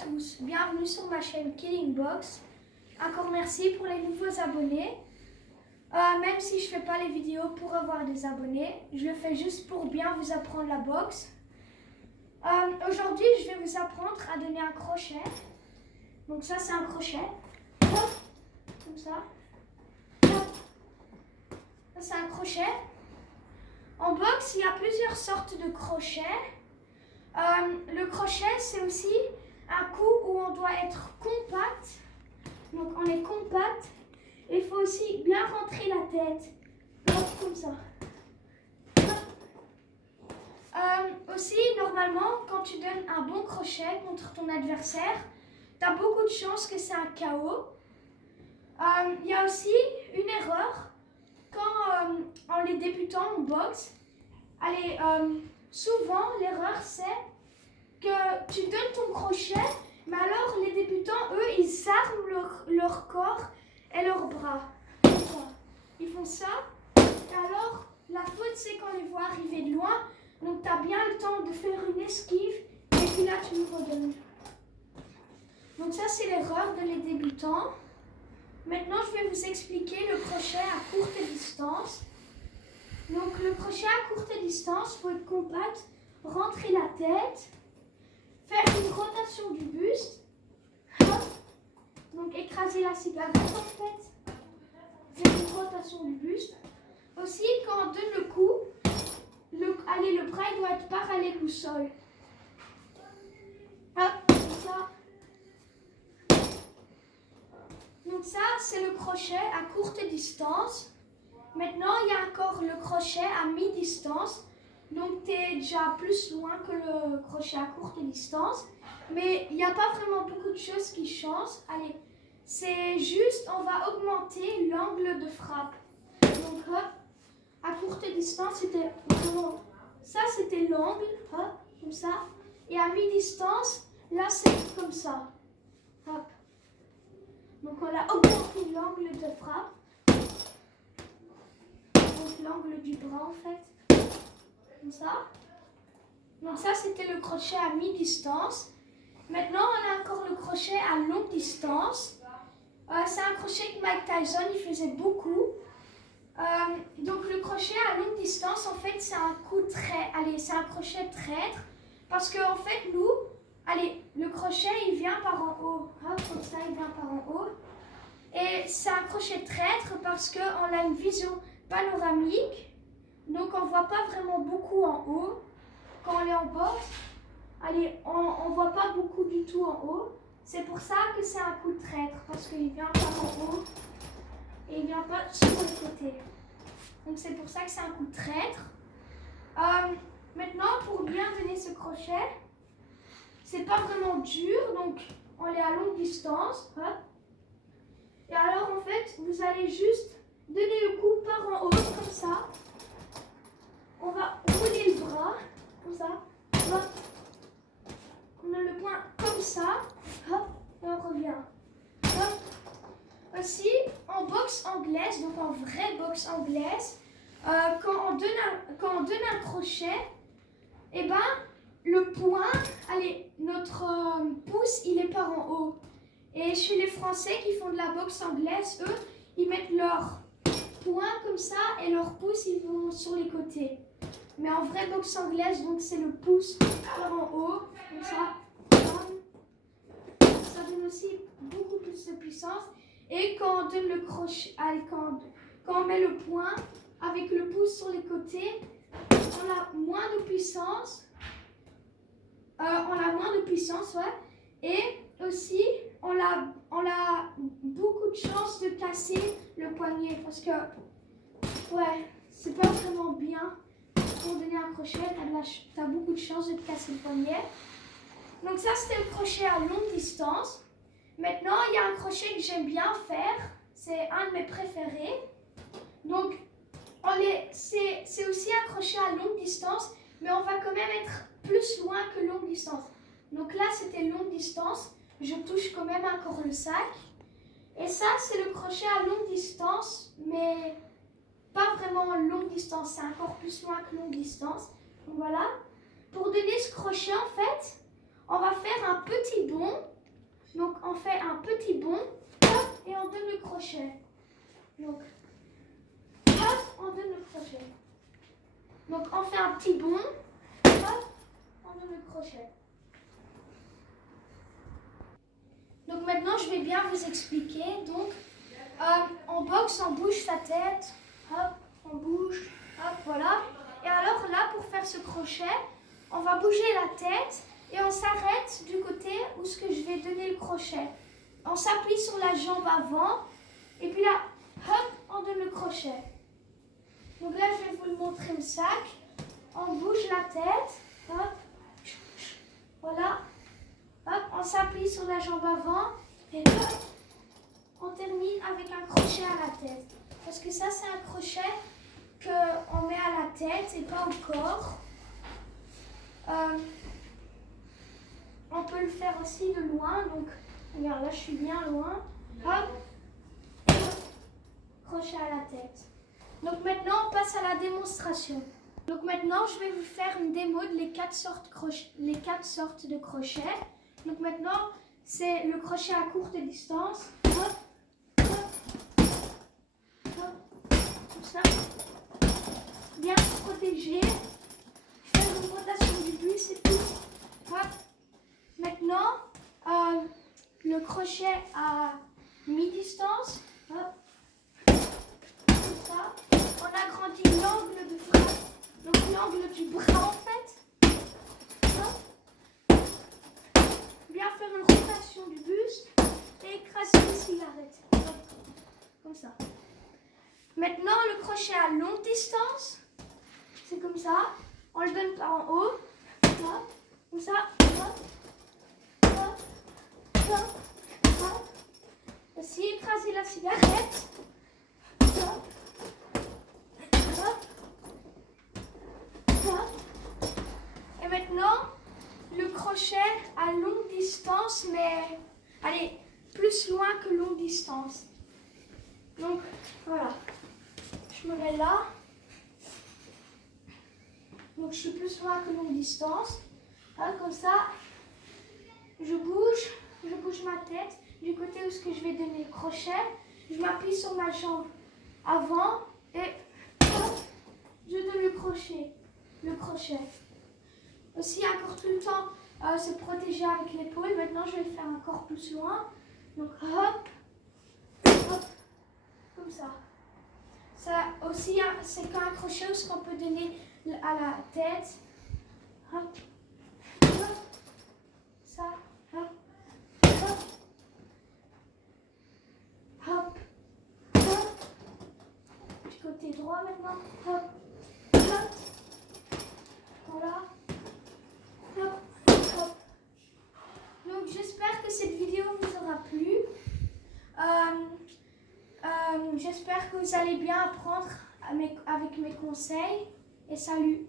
tous, bienvenue sur ma chaîne Killing Box. Encore merci pour les nouveaux abonnés. Même si je fais pas les vidéos pour avoir des abonnés, je le fais juste pour bien vous apprendre la boxe. Aujourd'hui, je vais vous apprendre à donner un crochet. Donc ça, c'est un crochet. Hop, comme ça. Hop. Ça, c'est un crochet. En boxe, il y a plusieurs sortes de crochets. Le crochet, c'est aussi un coup où on doit être compact. Donc on est compact. Et il faut aussi bien rentrer la tête. Hop, comme ça. Aussi, normalement, quand tu donnes un bon crochet contre ton adversaire, tu as beaucoup de chances que c'est un KO. Il y a aussi une erreur quand en les débutants en boxe. Allez, souvent, l'erreur, c'est que tu donnes ton crochet, mais alors les débutants, eux, ils arment leur corps et leurs bras. Ils font ça, et alors la faute, c'est qu'on les voit arriver de loin, donc tu as bien le temps de faire une esquive, et puis là, tu nous redonnes. Donc ça, c'est l'erreur de les débutants. Maintenant, je vais vous expliquer le crochet à courte distance. Donc le crochet à courte distance, il faut être compact, rentrer la tête, faire une rotation du buste, hop. Donc écraser la cigarette en fait, faire une rotation du buste. Aussi, quand on donne le coup, le bras doit être parallèle au sol. Hop, comme ça. Donc ça, c'est le crochet à courte distance. Maintenant, il y a encore le crochet à mi-distance. Donc, tu es déjà plus loin que le crochet à courte distance. Mais il n'y a pas vraiment beaucoup de choses qui changent. Allez, c'est juste, on va augmenter l'angle de frappe. Donc, hop, à courte distance, c'était vraiment... Ça, c'était l'angle, hop, comme ça. Et à mi-distance, là, c'est comme ça. Hop. Donc, on a augmenté l'angle de frappe. L'angle du bras en fait, comme ça. Donc ça c'était le crochet à mi-distance. Maintenant on a encore le crochet à longue distance. C'est un crochet que Mike Tyson il faisait beaucoup. Donc le crochet à longue distance en fait c'est un coup très, allez c'est un crochet traître parce que en fait nous, allez le crochet il vient par en haut, hop, comme ça il vient par en haut. Et c'est un crochet traître parce qu'on a une vision panoramique, donc on ne voit pas vraiment beaucoup en haut. Quand on est en boxe, allez, on ne voit pas beaucoup du tout en haut. C'est pour ça que c'est un coup de traître, parce qu'il vient pas en haut et il ne vient pas sur le côté. Donc c'est pour ça que c'est un coup de traître. Maintenant, pour bien donner ce crochet, c'est pas vraiment dur, donc on est à longue distance. Hop. Et alors en fait, vous allez juste donner le coup par en haut, comme ça. On va rouler le bras, comme ça. Hop. On a le poing comme ça. Hop. Et on revient. Hop. Aussi, en boxe anglaise, donc en vraie boxe anglaise, quand on donne un crochet, et ben, le poing, allez, notre pouce, il est par en haut. Et chez les Français qui font de la boxe anglaise, eux, ils mettent leur poing comme ça et leurs pouces, ils vont sur les côtés. Mais en vraie boxe anglaise, donc c'est le pouce par en haut, comme ça. Ça donne aussi beaucoup plus de puissance. Et quand on donne le crochet, quand on met le poing avec le pouce sur les côtés, on a moins de puissance. Ouais. Et aussi, on a beaucoup de chances de casser le poignet parce que, ouais, c'est pas vraiment bien pour donner un crochet, t'as beaucoup de chances de te casser le poignet. Donc ça, c'était le crochet à longue distance. Maintenant, il y a un crochet que j'aime bien faire, c'est un de mes préférés. Donc, c'est aussi un crochet à longue distance, mais on va quand même être plus loin que longue distance. Donc là, c'était longue distance. Je touche quand même encore le sac. Et ça, c'est le crochet à longue distance, mais pas vraiment longue distance. C'est encore plus loin que longue distance. Donc voilà. Pour donner ce crochet, en fait, on va faire un petit bond Donc on fait un petit bond, hop, et on donne le crochet. Donc, hop, on donne le crochet. Donc on fait un petit bond, hop, on donne le crochet. Donc maintenant je vais bien vous expliquer. Donc en boxe, on bouge sa tête, hop, on bouge, hop, voilà. Et alors là, pour faire ce crochet, on va bouger la tête et on s'arrête du côté où ce que je vais donner le crochet. On s'appuie sur la jambe avant et puis là, hop, on donne le crochet. Donc là, je vais vous le montrer le sac. On bouge la tête, hop, voilà, hop, on s'appuie sur la jambe avant et hop, on termine avec un crochet à la tête. Parce que ça, c'est un crochet qu'on met à la tête et pas au corps. On peut le faire aussi de loin. Donc, regarde, là, je suis bien loin. Hop, crochet à la tête. Donc maintenant, on passe à la démonstration. Donc maintenant, je vais vous faire une démo de les quatre sortes de crochets. Donc maintenant, c'est le crochet à courte distance. Hop, hop, hop, comme ça. Bien protégé. Faire une rotation du buste et tout. Hop. Maintenant, le crochet à mi-distance. Hop. Comme ça. On agrandit l'angle de frappe. Donc l'angle du bras en fait. Hop. Bien faire une rotation du buste et écraser les cigarettes. Hop. Comme ça. Maintenant le crochet à longue distance. C'est comme ça. On le donne par en haut. Hop. Comme ça. Hop. Hop. Hop. Hop. Aussi écraser la cigarette. Hop. Et maintenant, le crochet à longue distance, mais allez, plus loin que longue distance. Donc, voilà. Je me mets là. Donc, je suis plus loin que longue distance. Hein, comme ça, je bouge ma tête du côté où ce que je vais donner le crochet. Je m'appuie sur ma jambe avant et hop, je donne le crochet. Aussi, encore tout le temps, se protéger avec l'épaule. Maintenant, je vais le faire encore plus loin. Donc, hop, hop, comme ça. Ça aussi, c'est qu'un crochet où ce qu'on peut donner à la tête. Hop, hop, ça, hop, hop, hop, hop. Du côté droit maintenant, hop, hop. Voilà. Hop, hop. Donc j'espère que cette vidéo vous aura plu. J'espère que vous allez bien apprendre avec mes conseils. Et salut.